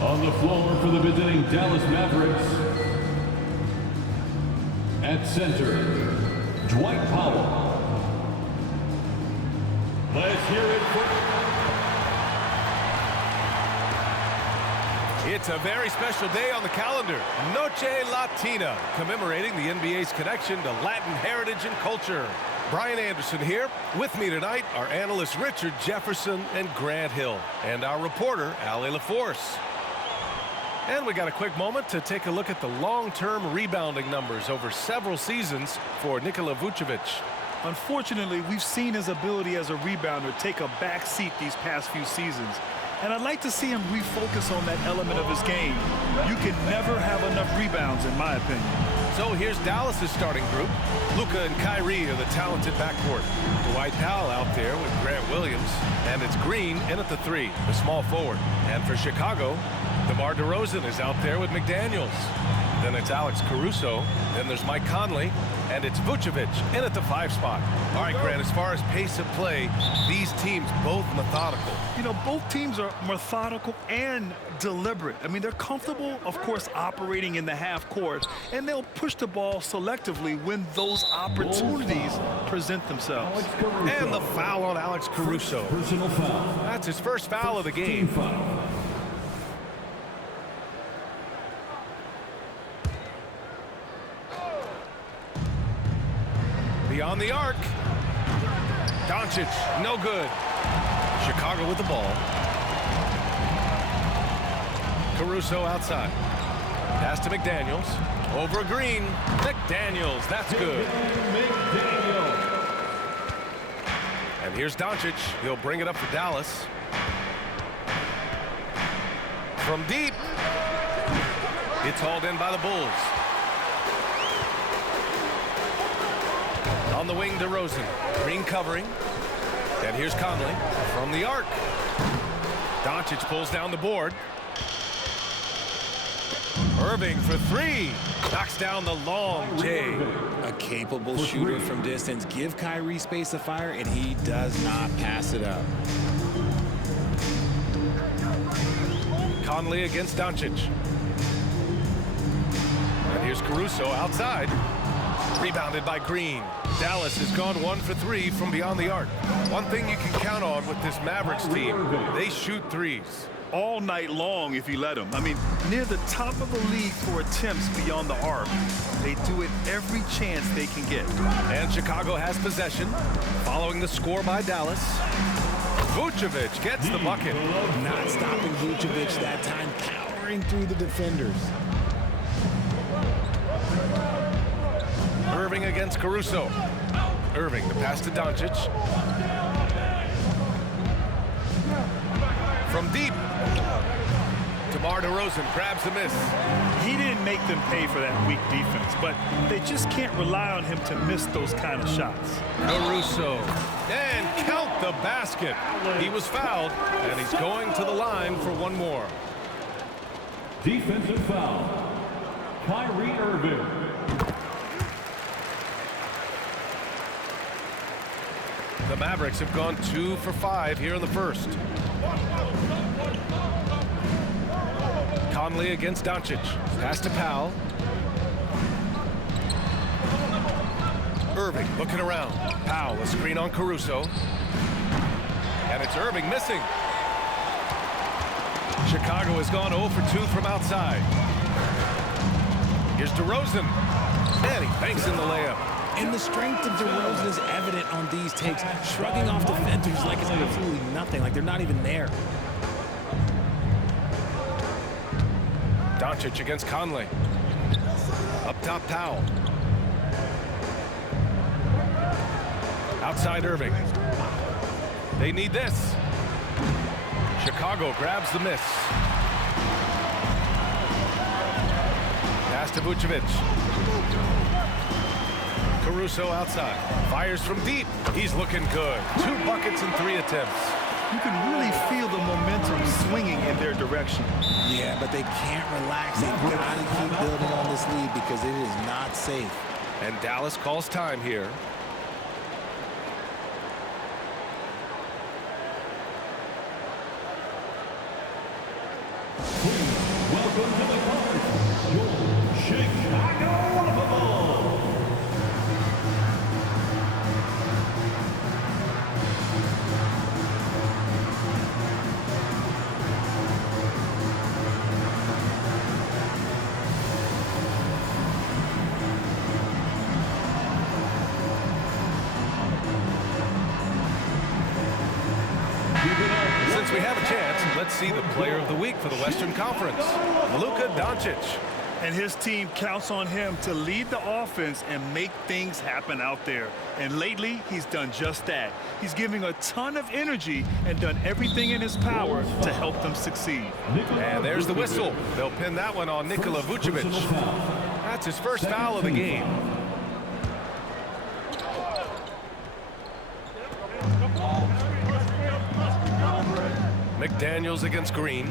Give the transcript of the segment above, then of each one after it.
On the floor for the visiting Dallas Mavericks, at center, Dwight Powell. Let's hear it for... It's a very special day on the calendar. Noche Latina, commemorating the NBA's connection to Latin heritage and culture. Brian Anderson here. With me tonight are analysts Richard Jefferson and Grant Hill, and our reporter, Ali LaForce. And we got a quick moment to take a look at the long-term rebounding numbers over several seasons for Nikola Vucevic. Unfortunately, we've seen his ability as a rebounder take a back seat these past few seasons. And I'd like to see him refocus on that element of his game. You can never have enough rebounds, in my opinion. So here's Dallas's starting group. Luka and Kyrie are the talented backcourt. Dwight Powell out there with Grant Williams. And it's Green in at the three, the small forward. And for Chicago, DeMar DeRozan is out there with McDaniels. Then it's Alex Caruso. Then there's Mike Conley. And it's Vucevic in at the 5 spot. All right, Grant, as far as pace of play, these teams both methodical. You know, both teams are methodical and deliberate. I mean, they're comfortable, of course, operating in the half court, and they'll push the ball selectively when those opportunities present themselves. And the foul on Alex Caruso. Personal foul. That's his first foul of the game. Foul. Beyond the arc. Doncic, no good. Chicago with the ball. Caruso outside. Pass to McDaniels. Over Green. McDaniels, that's good. And here's Doncic. He'll bring it up for Dallas. From deep. It's hauled in by the Bulls. On the wing, DeRozan. Green covering. And here's Conley from the arc. Doncic pulls down the board. Irving for three. Knocks down the long J. A capable shooter from distance. Give Kyrie space to fire, and he does not pass it up. Conley against Doncic. And here's Caruso outside. Rebounded by Green. Dallas has gone 1 for 3 from beyond the arc. One thing you can count on with this Mavericks team, they shoot threes. All night long if you let them. I mean, near the top of the league for attempts beyond the arc. They do it every chance they can get. And Chicago has possession, following the score by Dallas. Vucevic gets the bucket. Not stopping Vucevic that time, powering through the defenders. Irving against Caruso. Irving, the pass to Doncic. From deep. DeMar DeRozan grabs the miss. He didn't make them pay for that weak defense, but they just can't rely on him to miss those kind of shots. Caruso. And count the basket. He was fouled, and he's going to the line for one more. Defensive foul. Kyrie Irving. The Mavericks have gone 2 for 5 here in the first. Conley against Doncic. Pass to Powell. Irving looking around. Powell, a screen on Caruso. And it's Irving missing. Chicago has gone 0 for 2 from outside. Here's DeRozan. And he banks in the layup. And the strength of DeRozan is evident on these takes, shrugging off defenders like it's absolutely nothing, like they're not even there. Doncic against Conley. Up top, Powell. Outside Irving. They need this. Chicago grabs the miss. Pass to Vucevic. Caruso outside. Fires from deep. He's looking good. 2 buckets and 3 attempts. You can really feel the momentum swinging in their direction. Yeah, but they can't relax. They've got to keep building on this lead because it is not safe. And Dallas calls time here. Welcome to the card, your Chicago Bulls. Since we have a chance, let's see the player of the week for the Western Conference, Luka Doncic. And his team counts on him to lead the offense and make things happen out there. And lately, he's done just that. He's giving a ton of energy and done everything in his power to help them succeed. And there's the whistle. They'll pin that one on Nikola Vucevic. That's his first foul of the game. McDaniels against Green.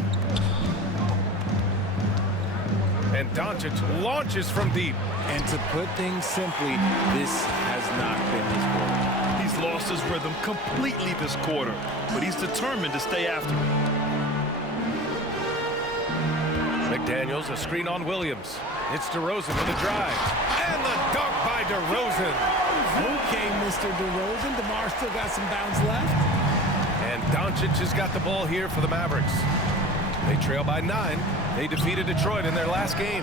And Doncic launches from deep. And to put things simply, this has not been his quarter. He's lost his rhythm completely this quarter, but he's determined to stay after it. McDaniels, a screen on Williams. It's DeRozan with a drive. And the dunk by DeRozan. Okay, Mr. DeRozan. DeMar still got some bounce left. And Doncic has got the ball here for the Mavericks. They trail by 9. They defeated Detroit in their last game.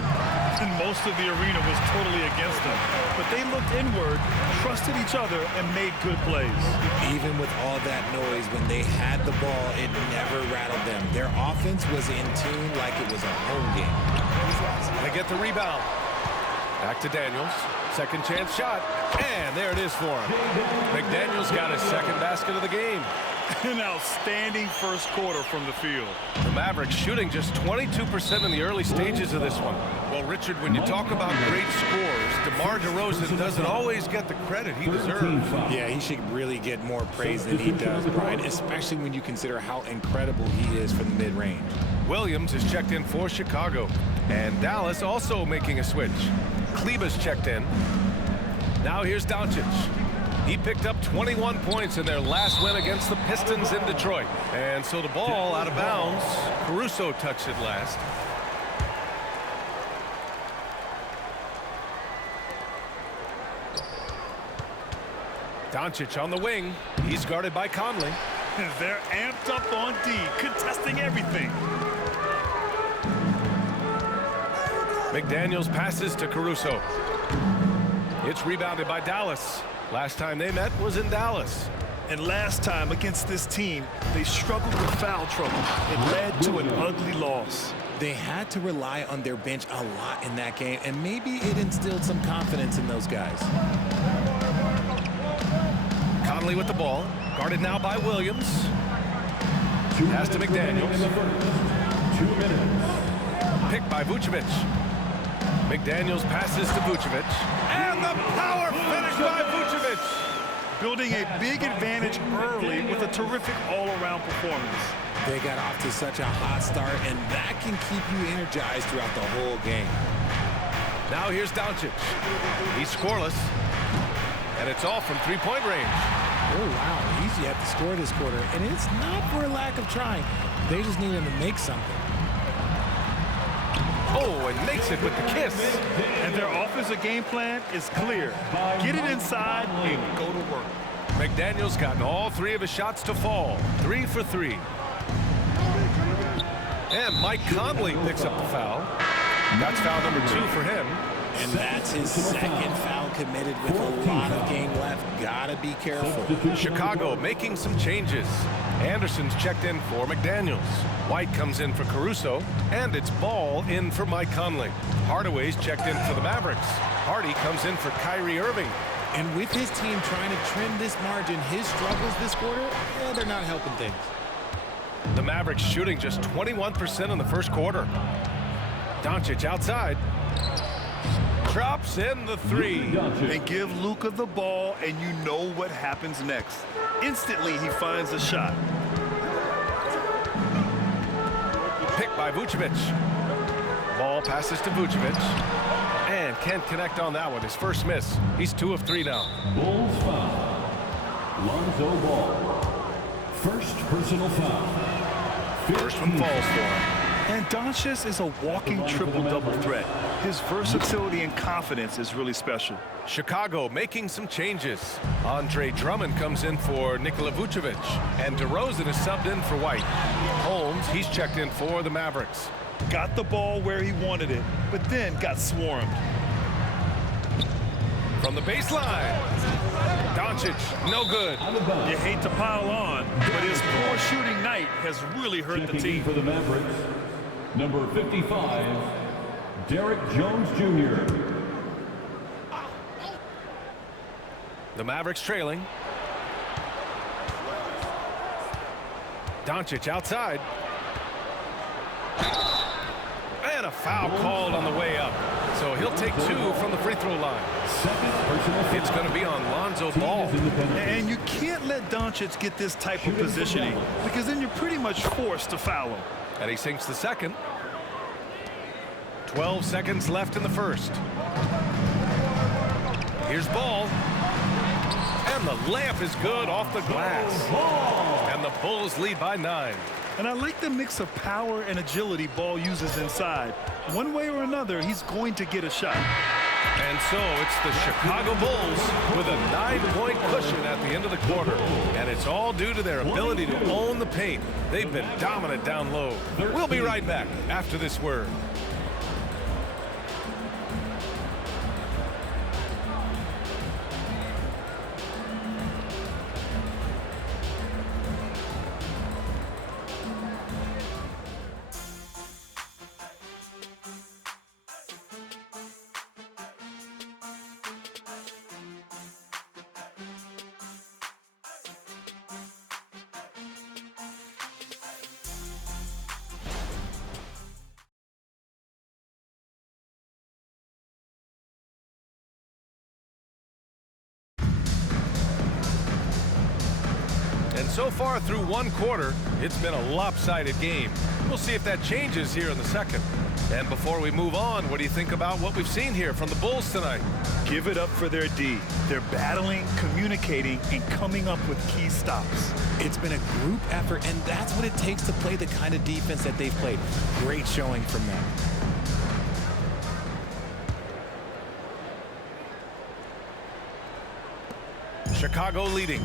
And most of the arena was totally against them. But they looked inward, trusted each other, and made good plays. Even with all that noise, when they had the ball, it never rattled them. Their offense was in tune like it was a home game. They get the rebound. Back to Daniels. Second chance shot. And there it is for him. McDaniels got his second basket of the game. An outstanding first quarter from the field. The Mavericks shooting just 22% in the early stages of this one. Well, Richard, when you talk about great scores, DeMar DeRozan doesn't always get the credit he deserves. Yeah, he should really get more praise than he does, Brian, especially when you consider how incredible he is from the mid-range. Williams is checked in for Chicago. And Dallas also making a switch. Kleber's checked in. Now here's Doncic. He picked up 21 points in their last win against the Pistons in Detroit. And so the ball out of bounds. Caruso touched it last. Doncic on the wing. He's guarded by Conley. They're amped up on D, contesting everything. McDaniels passes to Caruso. It's rebounded by Dallas. Last time they met was in Dallas. And last time against this team, they struggled with foul trouble. It led to an ugly loss. They had to rely on their bench a lot in that game, and maybe it instilled some confidence in those guys. Conley with the ball. Guarded now by Williams. Pass to McDaniels. 2 minutes. Picked by Vucevic. McDaniels passes to Vucevic. And the power finish by Vucevic. Building a big advantage early with a terrific all-around performance. They got off to such a hot start, and that can keep you energized throughout the whole game. Now here's Doncic. He's scoreless. And it's all from three-point range. Oh, wow. He's yet to score this quarter, and it's not for a lack of trying. They just need him to make something. Oh, and makes it with the kiss. And their offensive game plan is clear. Get it inside and go to work. McDaniels gotten all 3 of his shots to fall. 3 for 3. And Mike Conley picks up the foul. That's foul number 2 for him. And that's his second foul committed with a lot of game left. Gotta be careful. Chicago making some changes. Anderson's checked in for McDaniels. White comes in for Caruso. And it's Ball in for Mike Conley. Hardaway's checked in for the Mavericks. Hardy comes in for Kyrie Irving. And with his team trying to trim this margin, his struggles this quarter, they're not helping things. The Mavericks shooting just 21% in the first quarter. Doncic outside. Drops in the 3. They give Luka the ball, and you know what happens next. Instantly, he finds a shot. Picked by Vucevic. Ball passes to Vucevic. And can't connect on that one. His first miss. He's 2 of 3 now. Bulls foul. Lonzo Ball. First personal foul. First one falls for him. And Doncic is a walking triple-double threat. His versatility and confidence is really special. Chicago making some changes. Andre Drummond comes in for Nikola Vucevic, and DeRozan is subbed in for White. Holmes, he's checked in for the Mavericks. Got the ball where he wanted it, but then got swarmed. From the baseline, Doncic, no good. You hate to pile on, but his poor shooting night has really hurt the team. For the Mavericks, number 55, Derek Jones Jr. The Mavericks trailing. Doncic outside. And a foul called on the way up. So he'll take 2 from the free throw line. It's going to be on Lonzo Ball. And you can't let Doncic get this type of positioning because then you're pretty much forced to foul him. And he sinks the second. 12 seconds left in the first. Here's Ball. And the layup is good off the glass. And the Bulls lead by 9. And I like the mix of power and agility Ball uses inside. One way or another, he's going to get a shot. And so it's the Chicago Bulls with a 9-point cushion at the end of the quarter. And it's all due to their ability to own the paint. They've been dominant down low. We'll be right back after this word. And so far through one quarter, it's been a lopsided game. We'll see if that changes here in the second. And before we move on, what do you think about what we've seen here from the Bulls tonight? Give it up for their D. They're battling, communicating, and coming up with key stops. It's been a group effort, and that's what it takes to play the kind of defense that they've played. Great showing from them. Chicago leading.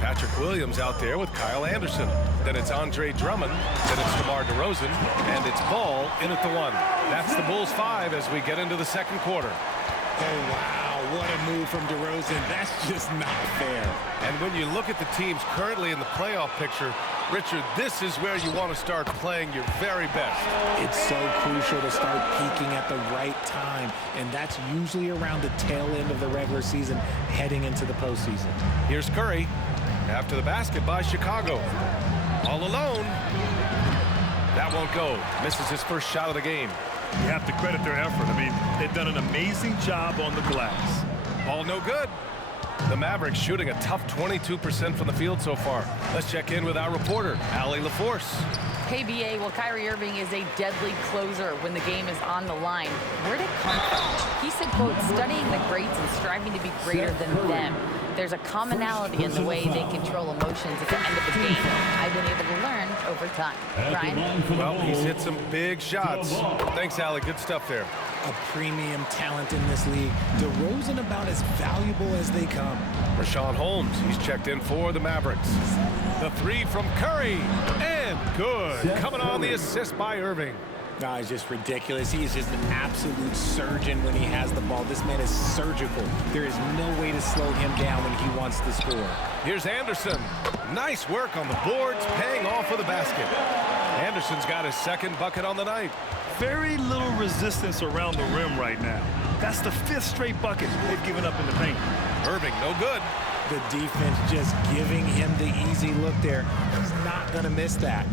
Patrick Williams out there with Kyle Anderson. Then it's Andre Drummond. Then it's DeMar DeRozan. And it's Ball in at the 1. That's the Bulls 5 as we get into the second quarter. Oh, wow. What a move from DeRozan. That's just not fair. And when you look at the teams currently in the playoff picture, Richard, this is where you want to start playing your very best. It's so crucial to start peaking at the right time, and that's usually around the tail end of the regular season, heading into the postseason. Here's Curry. After the basket by Chicago. All alone. That won't go. Misses his first shot of the game. You have to credit their effort. I mean, they've done an amazing job on the glass. Ball no good. The Mavericks shooting a tough 22% from the field so far. Let's check in with our reporter, Allie LaForce. KBA, well, Kyrie Irving is a deadly closer when the game is on the line. Where'd it come from? He said, quote, studying the greats and striving to be greater than them. There's a commonality in the way they control emotions at the end of the game. I've been able to learn over time. Ryan? Well, he's hit some big shots. Thanks, Allie. Good stuff there. A premium talent in this league. DeRozan about as valuable as they come. Rashawn Holmes, he's checked in for the Mavericks. The 3 from Curry, and good. Coming on the assist by Irving. No, he's just ridiculous. He is just an absolute surgeon when he has the ball. This man is surgical. There is no way to slow him down when he wants to score. Here's Anderson. Nice work on the boards, paying off with a basket. Anderson's got his second bucket on the night. Very little resistance around the rim right now. That's the 5th straight bucket they've given up in the paint. Irving, no good. The defense just giving him the easy look there. He's not going to miss that.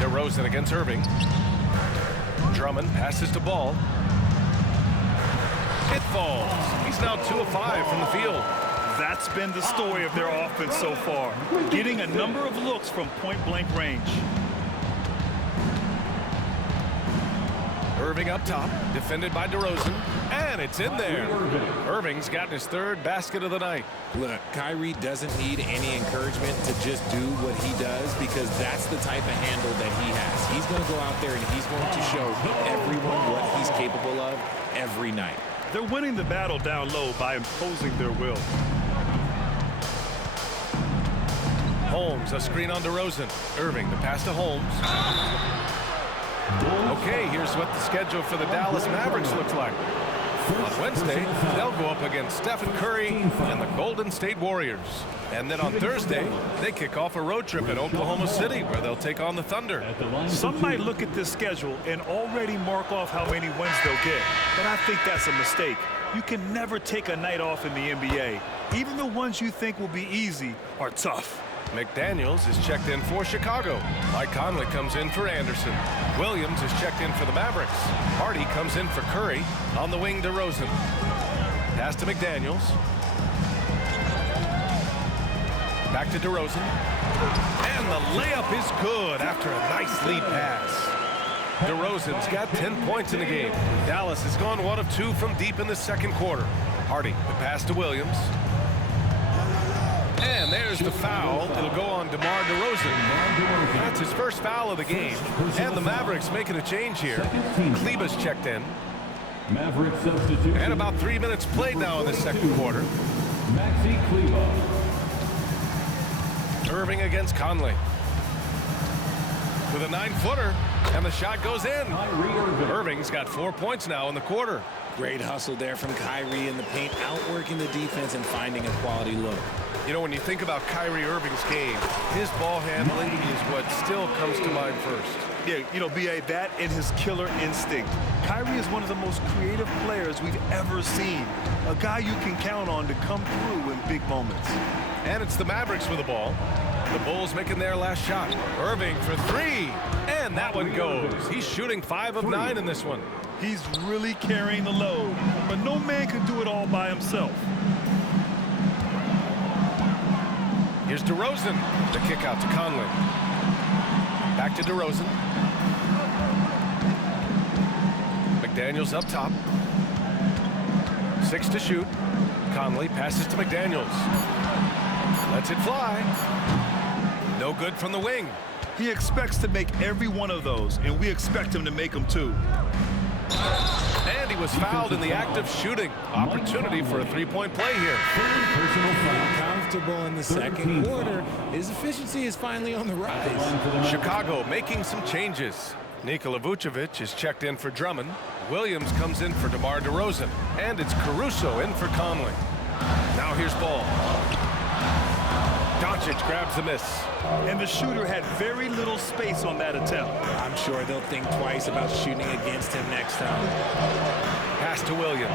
DeRozan against Irving. Drummond passes to Ball. It falls. He's now 2 of 5 from the field. That's been the story of their offense so far. Getting a number of looks from point-blank range. Irving up top, defended by DeRozan. And And it's in there. Irving's gotten his third basket of the night. Look, Kyrie doesn't need any encouragement to just do what he does because that's the type of handle that he has. He's going to go out there and he's going to show everyone what he's capable of every night. They're winning the battle down low by imposing their will. Holmes, a screen on DeRozan. Irving, the pass to Holmes. Okay, here's what the schedule for the Dallas Mavericks looks like. On Wednesday, they'll go up against Stephen Curry and the Golden State Warriors. And then on Thursday, they kick off a road trip at Oklahoma City where they'll take on the Thunder. Some might look at this schedule and already mark off how many wins they'll get, but I think that's a mistake. You can never take a night off in the NBA. Even the ones you think will be easy are tough. McDaniels is checked in for Chicago. Mike Conley comes in for Anderson. Williams is checked in for the Mavericks. Hardy comes in for Curry. On the wing, DeRozan. Pass to McDaniels. Back to DeRozan. And the layup is good after a nice lead pass. DeRozan's got 10 points in the game. Dallas has gone 1 of 2 from deep in the second quarter. Hardy, the pass to Williams. And there's the foul. It'll go on DeMar DeRozan. That's his first foul of the game. And the Mavericks making a change here. Kleba's checked in. Maverick substitute. And about 3 minutes played now in the second quarter. Maxi Kleber. Irving against Conley. With a 9-footer. And the shot goes in. Irving's got 4 points now in the quarter. Great hustle there from Kyrie in the paint, outworking the defense and finding a quality look. You know, when you think about Kyrie Irving's game, his ball handling is what still comes to mind first. Yeah, you know, B.A., that and his killer instinct. Kyrie is one of the most creative players we've ever seen. A guy you can count on to come through in big moments. And it's the Mavericks with the ball. The Bulls making their last shot. Irving for 3. And that one goes. He's shooting 5 of 9 in this one. He's really carrying the load, but no man can do it all by himself. Here's DeRozan. The kick out to Conley. Back to DeRozan. McDaniels up top. 6 to shoot. Conley passes to McDaniels. Lets it fly. No good from the wing. He expects to make every one of those, and we expect him to make them too. And he was fouled in the act of shooting. Opportunity for a three-point play here. Personal foul. Comfortable in the second quarter. His efficiency is finally on the rise. Chicago making some changes. Nikola Vucevic is checked in for Drummond. Williams comes in for DeMar DeRozan. And it's Caruso in for Conley. Now here's Ball. Doncic grabs the miss. And the shooter had very little space on that attempt. I'm sure they'll think twice about shooting against him next time. Pass to Williams.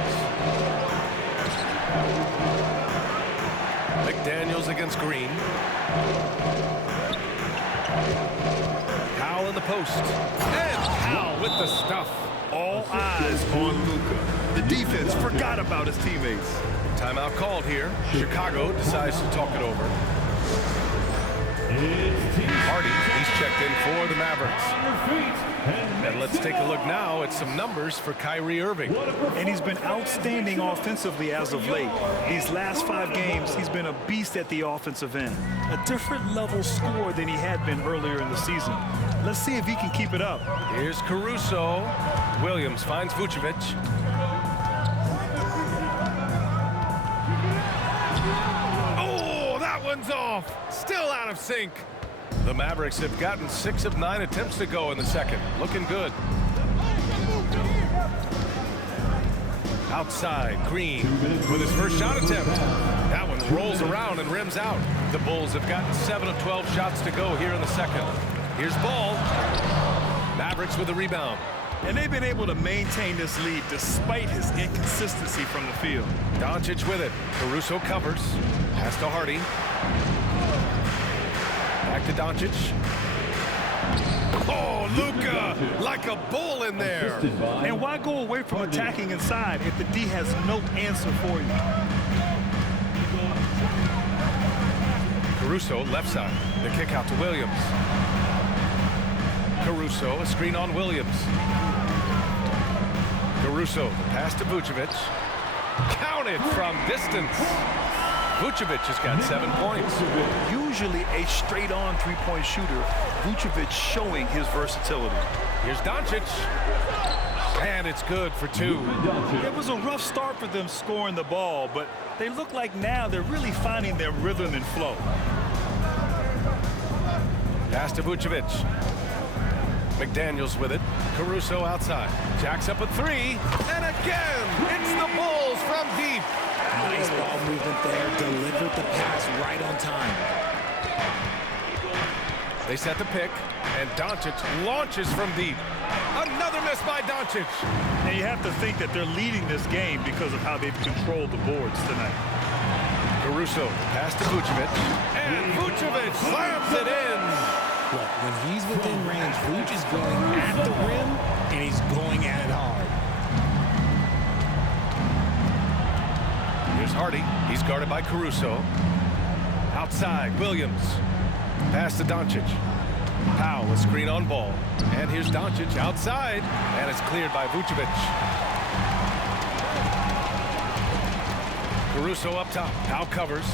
McDaniels against Green. Powell in the post. And Powell with the stuff. All eyes on Luka. The defense forgot about his teammates. Timeout called here. Chicago decides to talk it over. Hardy, he's checked in for the Mavericks. And let's take a look now at some numbers for Kyrie Irving. And he's been outstanding offensively as of late. These last 5 games, he's been a beast at the offensive end. A different level score than he had been earlier in the season. Let's see if he can keep it up. Here's Caruso. Williams finds Vucevic. Oh, that one's off. Still out of sync. The Mavericks have gotten 6 of 9 attempts to go in the second. Looking good. Outside, Green with his first shot attempt. That one rolls around and rims out. The Bulls have gotten 7 of 12 shots to go here in the second. Here's Ball. Mavericks with the rebound. And they've been able to maintain this lead despite his inconsistency from the field. Doncic with it. Caruso covers. Pass to Hardy. Back to Doncic. Oh, Luka, like a bull in there. And why go away from attacking inside if the D has no answer for you? Caruso, left side. The kick out to Williams. Caruso, a screen on Williams. Caruso, pass to Vucevic. Counted from distance. Vucevic has got 7 points. Usually a straight-on three-point shooter, Vucevic showing his versatility. Here's Doncic. And it's good for 2. It was a rough start for them scoring the ball, but they look like now they're really finding their rhythm and flow. Pass to Vucevic. McDaniels with it. Caruso outside. Jacks up a 3. And again, it's the Bulls from deep. Nice ball movement there. Delivered the pass right on time. They set the pick, and Doncic launches from deep. Another miss by Doncic. And you have to think that they're leading this game because of how they've controlled the boards tonight. Caruso, pass to Vucevic. And Vucevic slams it in. Look, when he's within range, Vuce is going at the rim, and he's going at it hard. Here's Hardy. He's guarded by Caruso. Outside, Williams. Pass to Doncic. Powell, a screen on ball. And here's Doncic outside. And it's cleared by Vucevic. Caruso up top. Powell covers.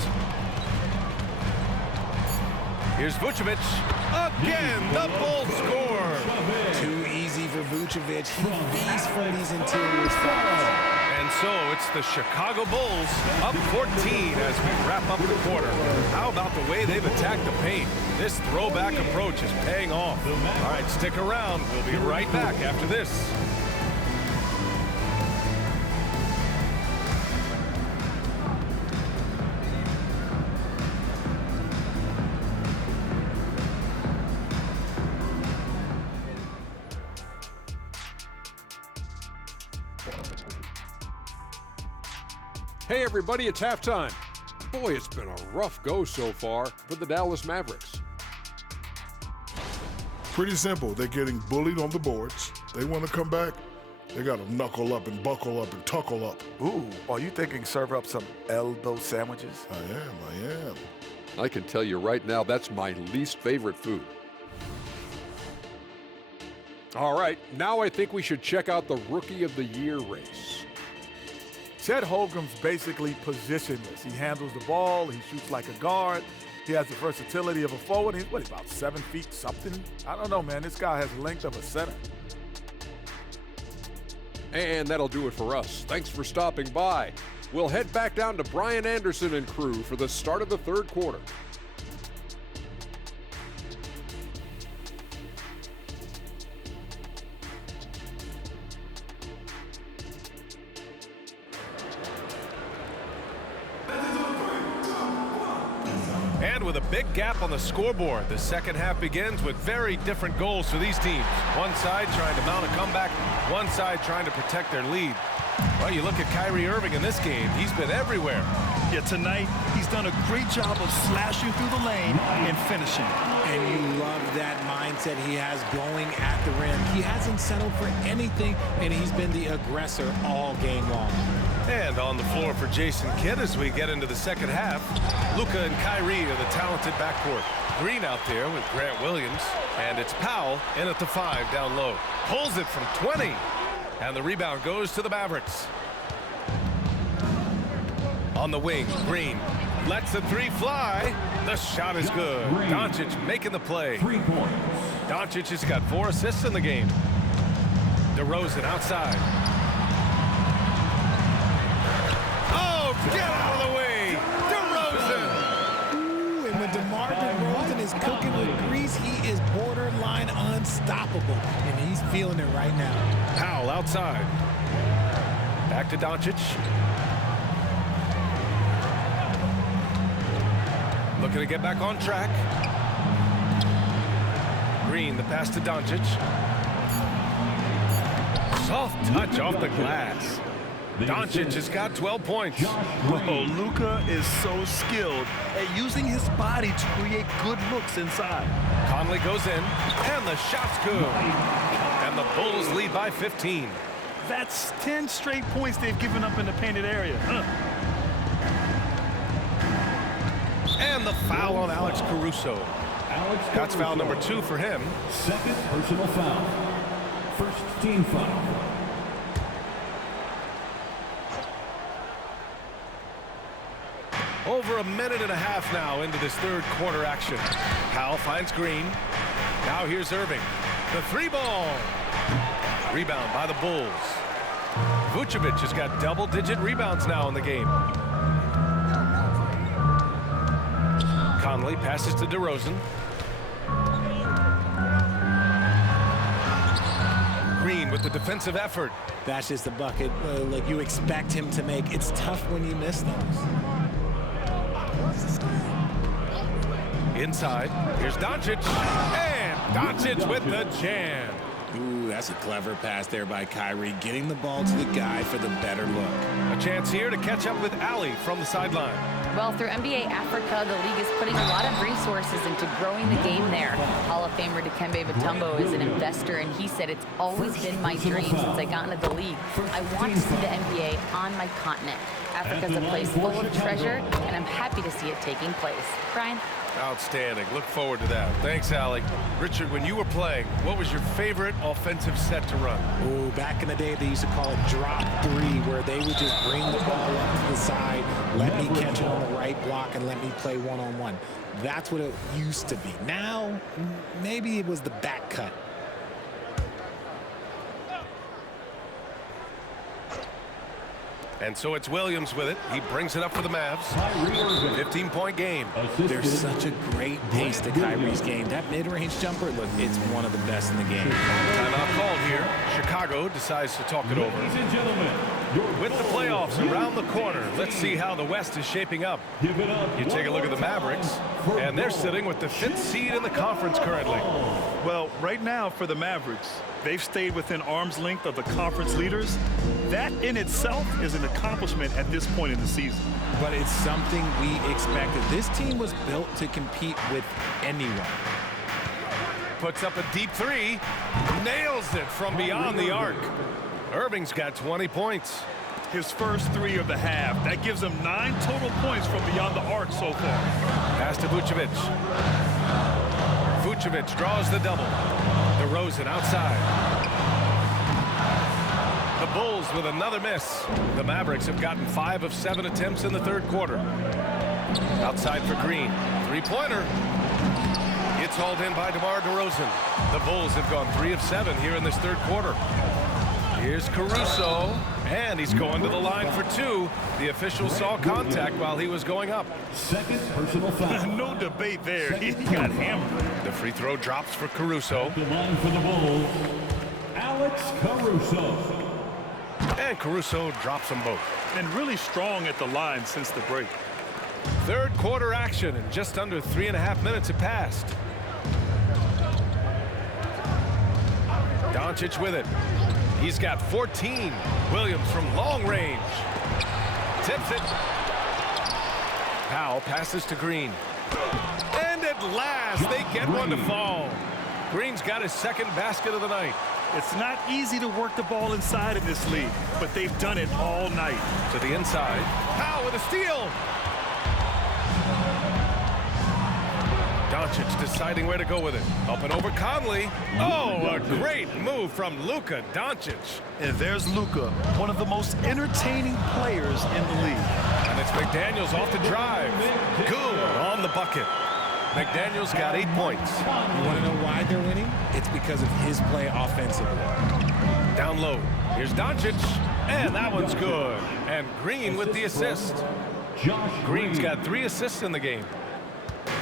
Here's Vucevic. Again, the Bulls score. Too easy for Vucevic. He feeds from these interior spots. And so it's the Chicago Bulls up 14 as we wrap up the quarter. How about the way they've attacked the paint? This throwback approach is paying off. All right, stick around. We'll be right back after this. Hey everybody, it's halftime. Boy, it's been a rough go so far for the Dallas Mavericks. Pretty simple. They're getting bullied on the boards. They want to come back. They got to knuckle up and buckle up and tuckle up. Ooh, are you thinking serve up some elbow sandwiches? I am. I can tell you right now, that's my least favorite food. All right, now I think we should check out the Rookie of the Year race. Chet Holmgren's basically positionless. He handles the ball. He shoots like a guard. He has the versatility of a forward. He's about 7 feet something? I don't know, man. This guy has the length of a center. And that'll do it for us. Thanks for stopping by. We'll head back down to Brian Anderson and crew for the start of the third quarter. And with a big gap on the scoreboard, the second half begins with very different goals for these teams. One side trying to mount a comeback, one side trying to protect their lead. Well, you look at Kyrie Irving in this game, he's been everywhere. Yeah, tonight he's done a great job of slashing through the lane and finishing. And you love that mindset he has going at the rim. He hasn't settled for anything, and he's been the aggressor all game long. And on the floor for Jason Kidd as we get into the second half, Luka and Kyrie are the talented backcourt. Green out there with Grant Williams, and it's Powell in at the 5 down low. Pulls it from 20, and the rebound goes to the Mavericks. On the wing, Green lets the 3 fly. The shot is good. Doncic making the play. 3 points. Doncic has got 4 assists in the game. DeRozan outside. Oh, get out of the way. DeRozan. Ooh, and when DeMar DeRozan is cooking with grease, he is borderline unstoppable, and he's feeling it right now. Powell outside. Back to Doncic. Looking to get back on track. Green, the pass to Doncic. Soft touch off the glass. Doncic has got 12 points. Oh, Luka is so skilled at using his body to create good looks inside. Conley goes in, and the shot's good. And the Bulls lead by 15. That's 10 straight points they've given up in the painted area. And the foul on Alex Caruso. That's foul number 2 for him. Second personal foul. First team foul. Over a minute and a half now into this third quarter action. Powell finds Green. Now here's Irving. The three ball. Rebound by the Bulls. Vucevic has got double-digit rebounds now in the game. Conley passes to DeRozan. Green with the defensive effort. That's just a bucket like you expect him to make. It's tough when you miss those. Inside, here's Doncic. And Doncic with the jam. Ooh, that's a clever pass there by Kyrie, getting the ball to the guy for the better look. A chance here to catch up with Ali from the sideline. Well, through NBA Africa, the league is putting a lot of resources into growing the game there. Hall of Famer Dikembe Mutombo is an investor, and he said, "It's always been my dream since I got into the league. I want to see the NBA on my continent. Africa's a place full of treasure, and I'm happy to see it taking place." Brian? Outstanding. Look forward to that. Thanks, Ali. Richard, when you were playing, what was your favorite offensive set to run? Oh, back in the day, they used to call it drop three, where they would just bring the ball up to the side, let me catch it on the right block, and let me play one-on-one. That's what it used to be. Now, maybe it was the back cut. And so it's Williams with it. He brings it up for the Mavs. 15-point game. There's such a great pace to Kyrie's game. That mid-range jumper, look, it's one of the best in the game. Timeout called here. Chicago decides to talk it over. Ladies and gentlemen, With the playoffs around the corner, let's see how the West is shaping up. You take a look at the Mavericks, and they're sitting with the 5th seed in the conference currently. Well, right now for the Mavericks, they've stayed within arm's length of the conference leaders. That in itself is an accomplishment at this point in the season. But it's something we expected. This team was built to compete with anyone. Puts up a deep three, nails it from beyond the arc. Irving's got 20 points. His first 3 of the half. That gives him 9 total points from beyond the arc so far. Pass to Vucevic. Vucevic draws the double. DeRozan outside. The Bulls with another miss. The Mavericks have gotten 5 of 7 attempts in the third quarter. Outside for Green. Three-pointer. It's hauled in by DeMar DeRozan. The Bulls have gone 3 of 7 here in this third quarter. Here's Caruso, and he's going to the line for 2. The official saw contact while he was going up. Second personal foul. No debate there. He got hammered. The free throw drops for Caruso. The line for the Bulls, Alex Caruso. And Caruso drops them both. And really strong at the line since the break. Third quarter action, and just under 3.5 minutes have passed. Doncic with it. He's got 14. Williams from long range. Tips it. Powell passes to Green. And at last, they get one to fall. Green's got his second basket of the night. It's not easy to work the ball inside in this league, but they've done it all night. To the inside. Powell with a steal. Doncic deciding where to go with it. Up and over Conley. Oh, a great move from Luka Doncic. And there's Luka, one of the most entertaining players in the league. And it's McDaniels off the drive. Good on the bucket. McDaniels got 8 points. You want to know why they're winning? It's because of his play offensively. Down low. Here's Doncic. And that one's good. And Green with the assist. Green's got 3 assists in the game.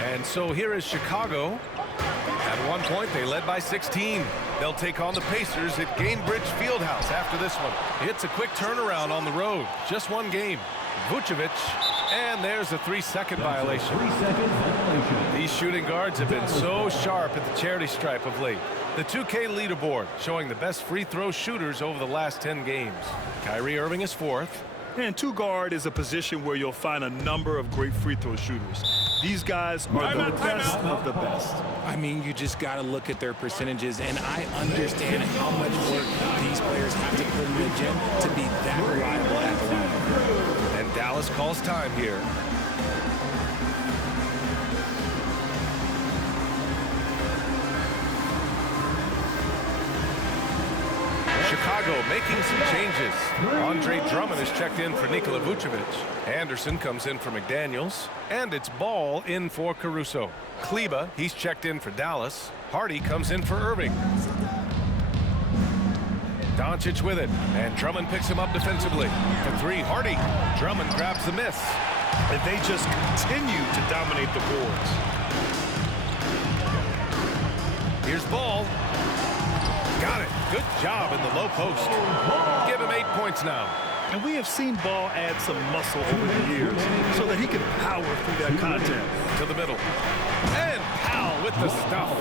And so here is Chicago. At one point, they led by 16. They'll take on the Pacers at Gainbridge Fieldhouse after this one. It's a quick turnaround on the road. Just one game. Vucevic. And there's a 3-second violation. 3-second violation. These shooting guards have been so sharp at the charity stripe of late. The 2K leaderboard showing the best free throw shooters over the last 10 games. Kyrie Irving is 4th. And 2 guard is a position where you'll find a number of great free throw shooters. These guys are the best of the best. I mean, you just got to look at their percentages, and I understand how much work these players have to put in the gym to be that reliable at the line. And Dallas calls time here. Chicago making some changes. Andre Drummond is checked in for Nikola Vucevic. Anderson comes in for McDaniels, and it's ball in for Caruso. Kleba, he's checked in for Dallas. Hardy comes in for Irving. Doncic with it, and Drummond picks him up defensively. For three, Hardy. Drummond grabs the miss. And they just continue to dominate the boards. Here's Ball. Got it. Good job in the low post. Give him 8 points now. And we have seen Ball add some muscle over the years so that he can power through that contact. To the middle. And Powell with the stuff.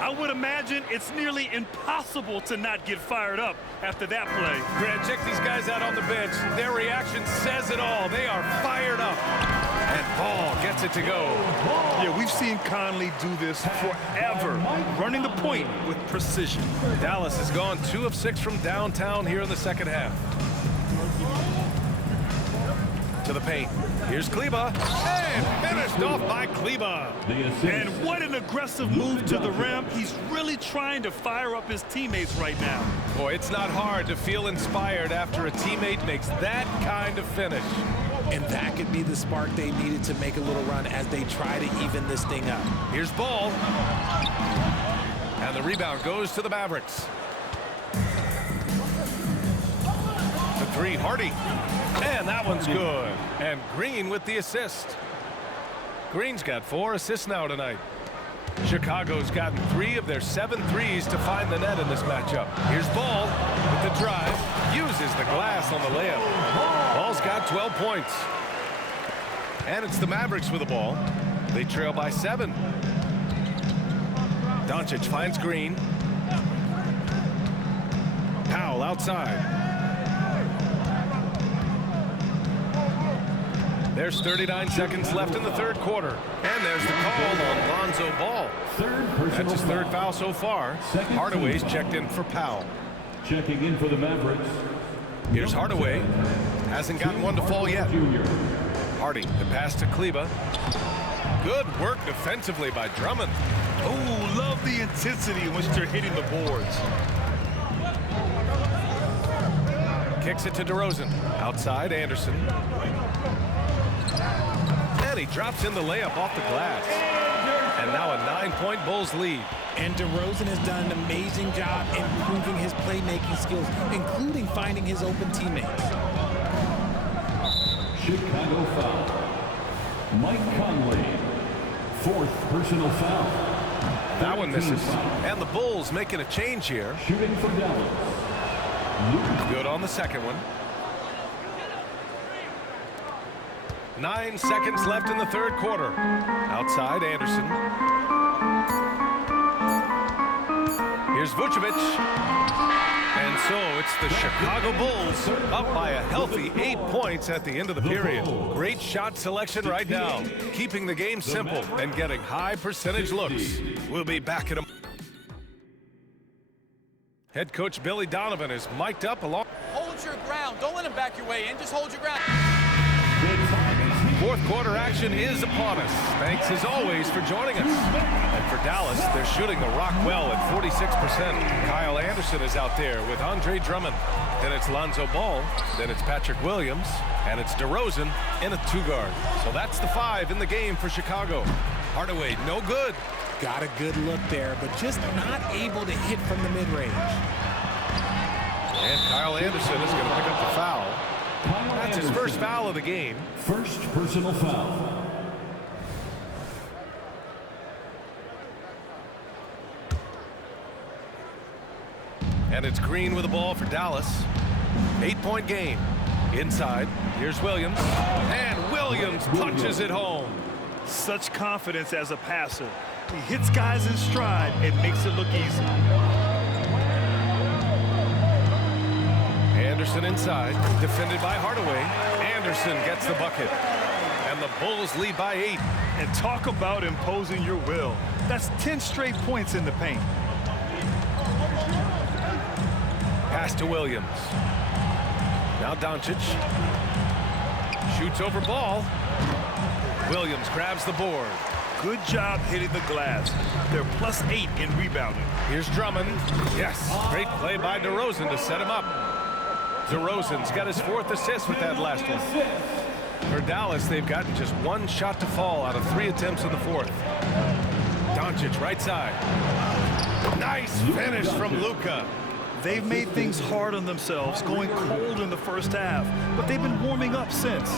I would imagine it's nearly impossible to not get fired up after that play. Grant, check these guys out on the bench. Their reaction says it all. They are fired up. And Ball gets it to go. Yeah, we've seen Conley do this forever, running the point with precision. Dallas has gone 2 of 6 from downtown here in the second half. To the paint. Here's Kleba. And finished off by Kleba. And what an aggressive move to the rim. He's really trying to fire up his teammates right now. Boy, it's not hard to feel inspired after a teammate makes that kind of finish. And that could be the spark they needed to make a little run as they try to even this thing up. Here's Ball. And the rebound goes to the Mavericks. The three, Hardy. And that one's good. And Green with the assist. Green's got 4 assists now tonight. Chicago's gotten 3 of their 7 threes to find the net in this matchup. Here's Ball with the drive. Uses the glass on the layup. Ball's got 12 points. And it's the Mavericks with the ball. They trail by 7. Doncic finds Green. Powell outside. There's 39 seconds left in the third quarter. And there's the call on Lonzo Ball. That's his 3rd foul so far. Hardaway's checked in for Powell. Checking in for the Mavericks. Here's Hardaway. Hasn't gotten one to fall yet. Hardy, the pass to Kleba. Good work defensively by Drummond. Oh, love the intensity in which they're hitting the boards. Kicks it to DeRozan. Outside, Anderson. And he drops in the layup off the glass. And now a 9-point Bulls lead. And DeRozan has done an amazing job improving his playmaking skills, including finding his open teammates. Chicago foul. Mike Conley. 4th personal foul. That one misses. And the Bulls making a change here. Shooting for Dallas. Good on the second one. 9 seconds left in the third quarter. Outside, Anderson. Here's Vucevic. And so it's the Chicago Bulls up by a healthy 8 points at the end of the period. Great shot selection right now, keeping the game simple and getting high percentage looks. We'll be back in a... Head coach Billy Donovan is mic'd up along. Hold your ground. Don't let him back your way in. Just hold your ground. Fourth quarter action is upon us. Thanks as always for joining us. And for Dallas, they're shooting the rock well at 46%. Kyle Anderson is out there with Andre Drummond. Then it's Lonzo Ball. Then it's Patrick Williams. And it's DeRozan in a 2-guard. So that's the 5 in the game for Chicago. Hardaway, no good. Got a good look there, but just not able to hit from the mid-range. And Kyle Anderson is going to pick up the foul. That's his first foul of the game. 1st personal foul. And it's Green with the ball for Dallas. 8-point game. Inside, here's Williams. And Williams punches it home. Such confidence as a passer. He hits guys in stride and makes it look easy. Anderson inside, defended by Hardaway. Anderson gets the bucket. And the Bulls lead by 8. And talk about imposing your will. That's 10 straight points in the paint. Pass to Williams. Now Doncic. Shoots over Ball. Williams grabs the board. Good job hitting the glass. They're +8 in rebounding. Here's Drummond. Yes, great play by DeRozan to set him up. DeRozan's got his 4th assist with that last one. For Dallas, they've gotten just one shot to fall out of 3 attempts in the fourth. Doncic, right side. Nice finish from Luka. They've made things hard on themselves, going cold in the first half, but they've been warming up since.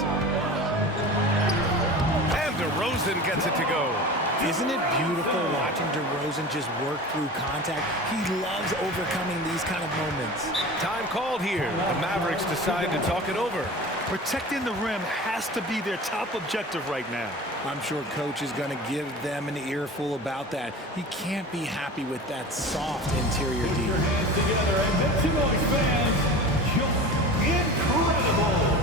And DeRozan gets it to go. Isn't it beautiful watching DeRozan just work through contact? He loves overcoming these kind of moments. Time called here. The Mavericks decide to talk it over. Protecting the rim has to be their top objective right now. I'm sure coach is going to give them an earful about that. He can't be happy with that soft interior D. Hands together and make some noise, fans. Incredible.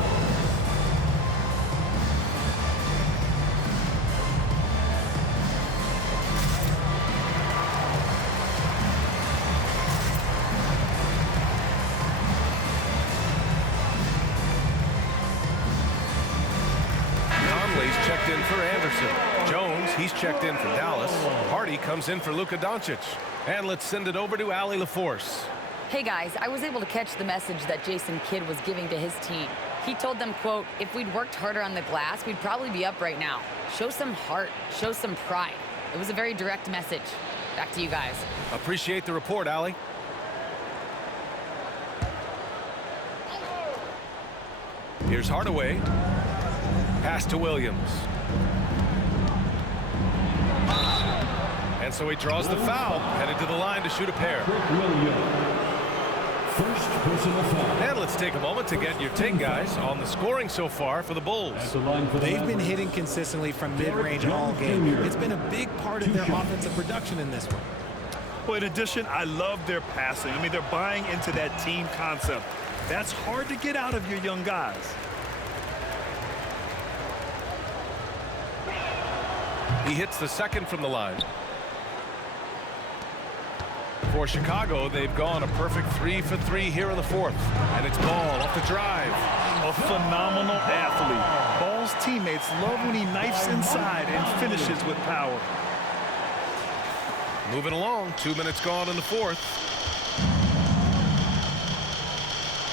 Checked in for Anderson. Jones, he's checked in for Dallas. Hardy comes in for Luka Doncic. And let's send it over to Allie LaForce. Hey guys, I was able to catch the message that Jason Kidd was giving to his team. He told them, quote, if we'd worked harder on the glass, we'd probably be up right now. Show some heart, show some pride. It was a very direct message. Back to you guys. Appreciate the report, Allie. Here's Hardaway. Pass to Williams. And so he draws the foul, headed to the line to shoot a pair. First personal foul. And let's take a moment to get your take, guys, on the scoring so far for the Bulls. They've been hitting consistently from mid-range all game. It's been a big part of their offensive production in this one. Well, in addition, I love their passing. I mean, they're buying into that team concept. That's hard to get out of your young guys. He hits the second from the line. For Chicago, they've gone a perfect 3 for 3 here in the fourth. And it's Ball off the drive. A phenomenal athlete. Ball's teammates love when he knifes inside and finishes with power. Moving along, 2 minutes gone in the fourth.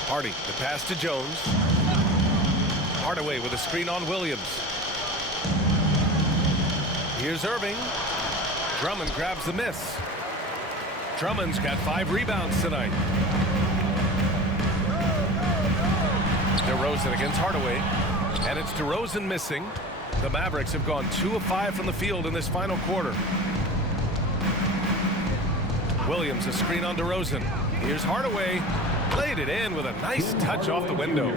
Hardy, the pass to Jones. Hardaway with a screen on Williams. Here's Irving. Drummond grabs the miss. Drummond's got 5 rebounds tonight. DeRozan against Hardaway. And it's DeRozan missing. The Mavericks have gone 2 of 5 from the field in this final quarter. Williams, a screen on DeRozan. Here's Hardaway. Laid it in with a nice touch off the window.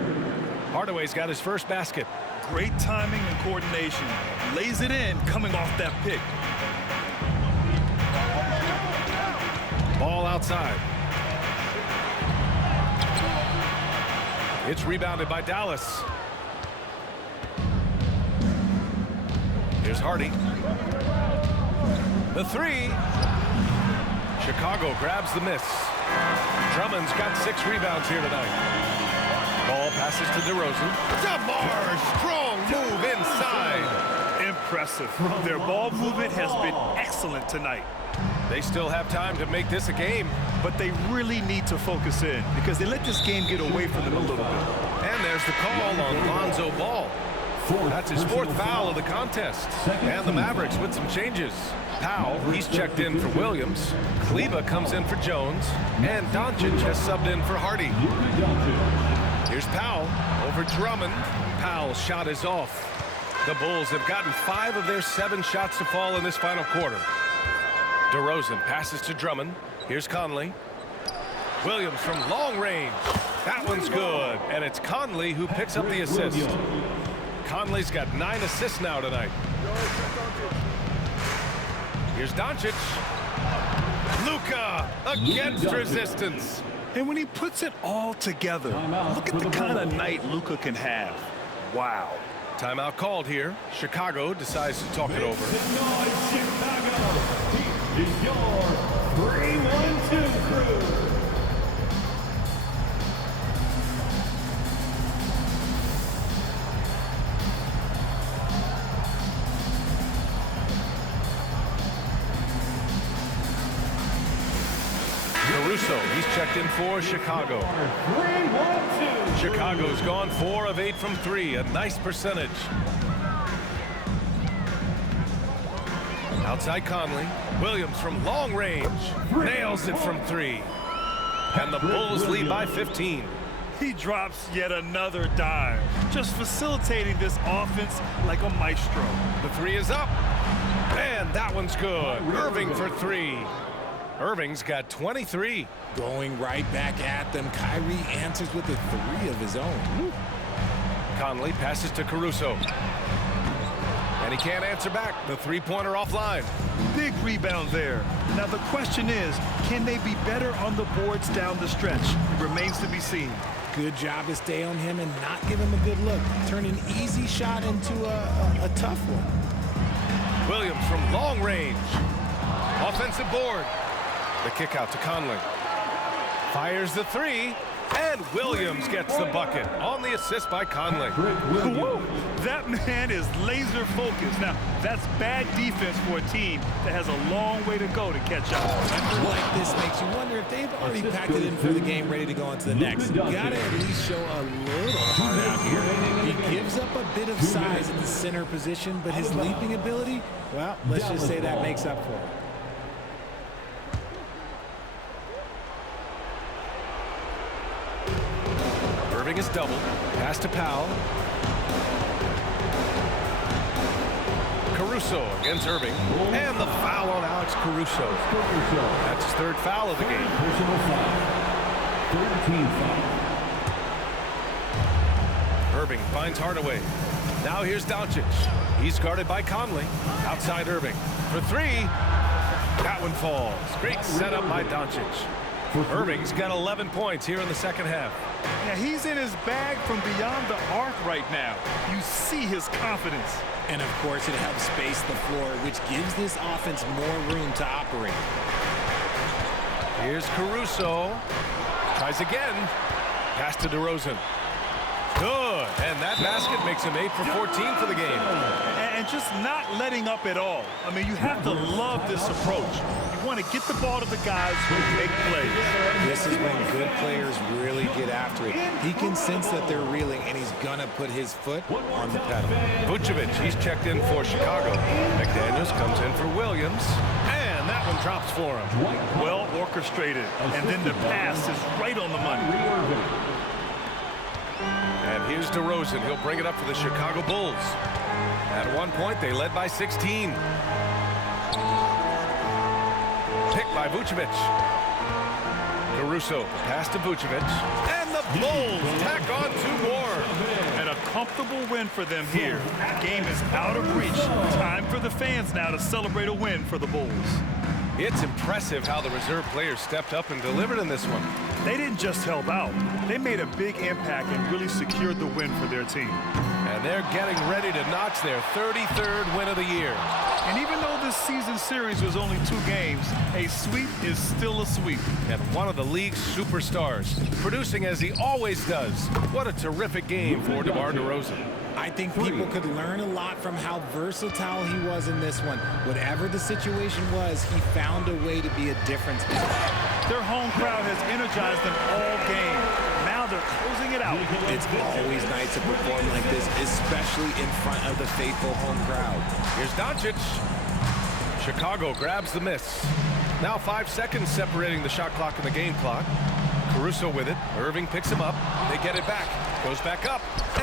Hardaway's got his first basket. Great timing and coordination. Lays it in coming off that pick. Ball outside. It's rebounded by Dallas. Here's Hardy. The three. Chicago grabs the miss. Drummond's got 6 rebounds here tonight. Ball passes to DeRozan. DeMar, strong move inside. Impressive. Their ball movement has been excellent tonight. They still have time to make this a game. But they really need to focus in because they let this game get away from them a little bit. And there's the call on Lonzo Ball. That's his 4th foul of the contest. And the Mavericks with some changes. Powell, he's checked in for Williams. Kleba comes in for Jones. And Doncic has subbed in for Hardy. Here's Powell over Drummond. Powell's shot is off. The Bulls have gotten 5 of their 7 shots to fall in this final quarter. DeRozan passes to Drummond. Here's Conley. Williams from long range. That one's good. And it's Conley who picks up the assist. Conley's got 9 assists now tonight. Here's Doncic. Luka against resistance. And when he puts it all together, look at the kind of night Luka can have. Wow. Timeout called here. Chicago decides to talk it over. Chicago. Here is your 3-1-2 crew. Caruso, he's checked in for Chicago. Chicago's gone 4 of 8 from 3, a nice percentage. Outside Conley. Williams from long range. Nails it from 3. And the Bulls lead by 15. He drops yet another dime, just facilitating this offense like a maestro. The 3 is up. And that one's good. Irving for 3. Irving's got 23. Going right back at them. Kyrie answers with a 3 of his own. Conley passes to Caruso. And he can't answer back. The three-pointer offline. Big rebound there. Now the question is, can they be better on the boards down the stretch? It remains to be seen. Good job to stay on him and not give him a good look. Turn an easy shot into a tough one. Williams from long range. Offensive board. The kick out to Conley. Fires the 3. And Williams gets the bucket on the assist by Conley. Whoa, that man is laser focused. Now, that's bad defense for a team that has a long way to go to catch up. Like this makes you wonder if they've already packed it in for the game, ready to go on to the next. Gotta at least show a little heart out here. He gives up a bit of size at the center position, but his leaping ability, well, let's just say that makes up for it. Irving is doubled. Pass to Powell. Caruso against Irving. And the foul on Alex Caruso. That's his 3rd foul of the game. Personal foul. 13 foul. Irving finds Hardaway. Now here's Doncic. He's guarded by Conley. Outside Irving. For 3. That one falls. Great setup by Doncic. Irving's got 11 points here in the second half. Yeah, he's in his bag from beyond the arc right now. You see his confidence. And of course, it helps space the floor, which gives this offense more room to operate. Here's Caruso. Tries again. Pass to DeRozan. Good. And that basket makes him 8 for 14 for the game. And just not letting up at all. I mean, you have to love this approach. You want to get the ball to the guys who make plays. This is when good players really get after it. He can sense that they're reeling, and he's going to put his foot on the pedal. Vucevic, he's checked in for Chicago. McDaniels comes in for Williams. And that one drops for him. Well orchestrated. And then the pass is right on the money. And here's DeRozan. He'll bring it up for the Chicago Bulls. At one point, they led by 16. Picked by Vucevic. Caruso, pass to Vucevic. And the Bulls tack on 2 more. And a comfortable win for them here. Game is out of reach. Time for the fans now to celebrate a win for the Bulls. It's impressive how the reserve players stepped up and delivered in this one. They didn't just help out. They made a big impact and really secured the win for their team. And they're getting ready to notch their 33rd win of the year. And even though this season series was only 2 games, a sweep is still a sweep. And one of the league's superstars, producing as he always does. What a terrific game for DeMar DeRozan. I think people could learn a lot from how versatile he was in this one. Whatever the situation was, he found a way to be a difference maker. Their home crowd has energized them all game. Now they're closing it out. It's always nice to perform like this, especially in front of the faithful home crowd. Here's Doncic. Chicago grabs the miss. Now 5 seconds separating the shot clock and the game clock. Caruso with it. Irving picks him up. They get it back. Goes back up.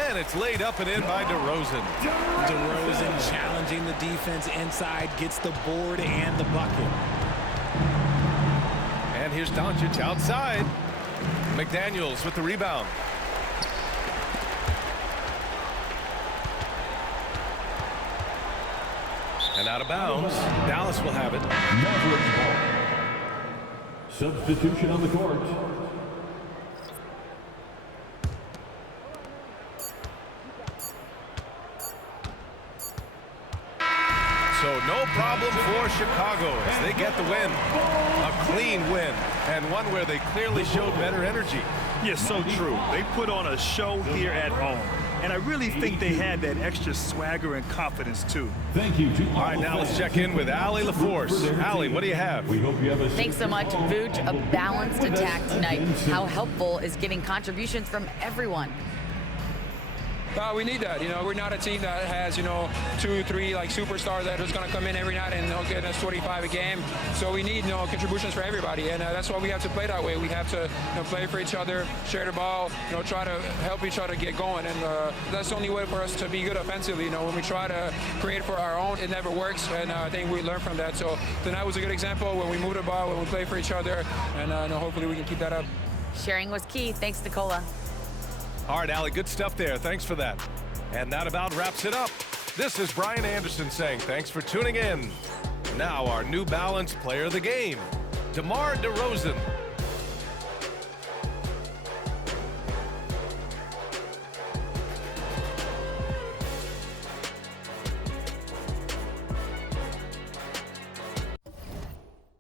And it's laid up and in by DeRozan. DeRozan challenging the defense inside, gets the board and the bucket. And here's Doncic outside. McDaniels with the rebound. And out of bounds. Dallas will have it. Substitution on the court. So no problem for Chicago as they get the win. A clean win, and one where they clearly showed better energy. Yes, so true. They put on a show here at home. And I really think they had that extra swagger and confidence, too. Thank you to All right, now let's check in with Allie LaForce. Allie, what do you have? We hope you have a Thanks so much, Vooch. A balanced attack tonight. How helpful is getting contributions from everyone? We need that. We're not a team that has, 2, 3 like superstars that are just going to come in every night and get us 25 a game. So we need, contributions for everybody, and that's why we have to play that way. We have to play for each other, share the ball, try to help each other get going, and that's the only way for us to be good offensively. When we try to create for our own, it never works, and I think we learn from that. So tonight was a good example when we move the ball, when we play for each other, and hopefully we can keep that up. Sharing was key. Thanks, Nicola. All right, Allie, good stuff there. Thanks for that. And that about wraps it up. This is Brian Anderson saying thanks for tuning in. Now our New Balance Player of the Game, DeMar DeRozan.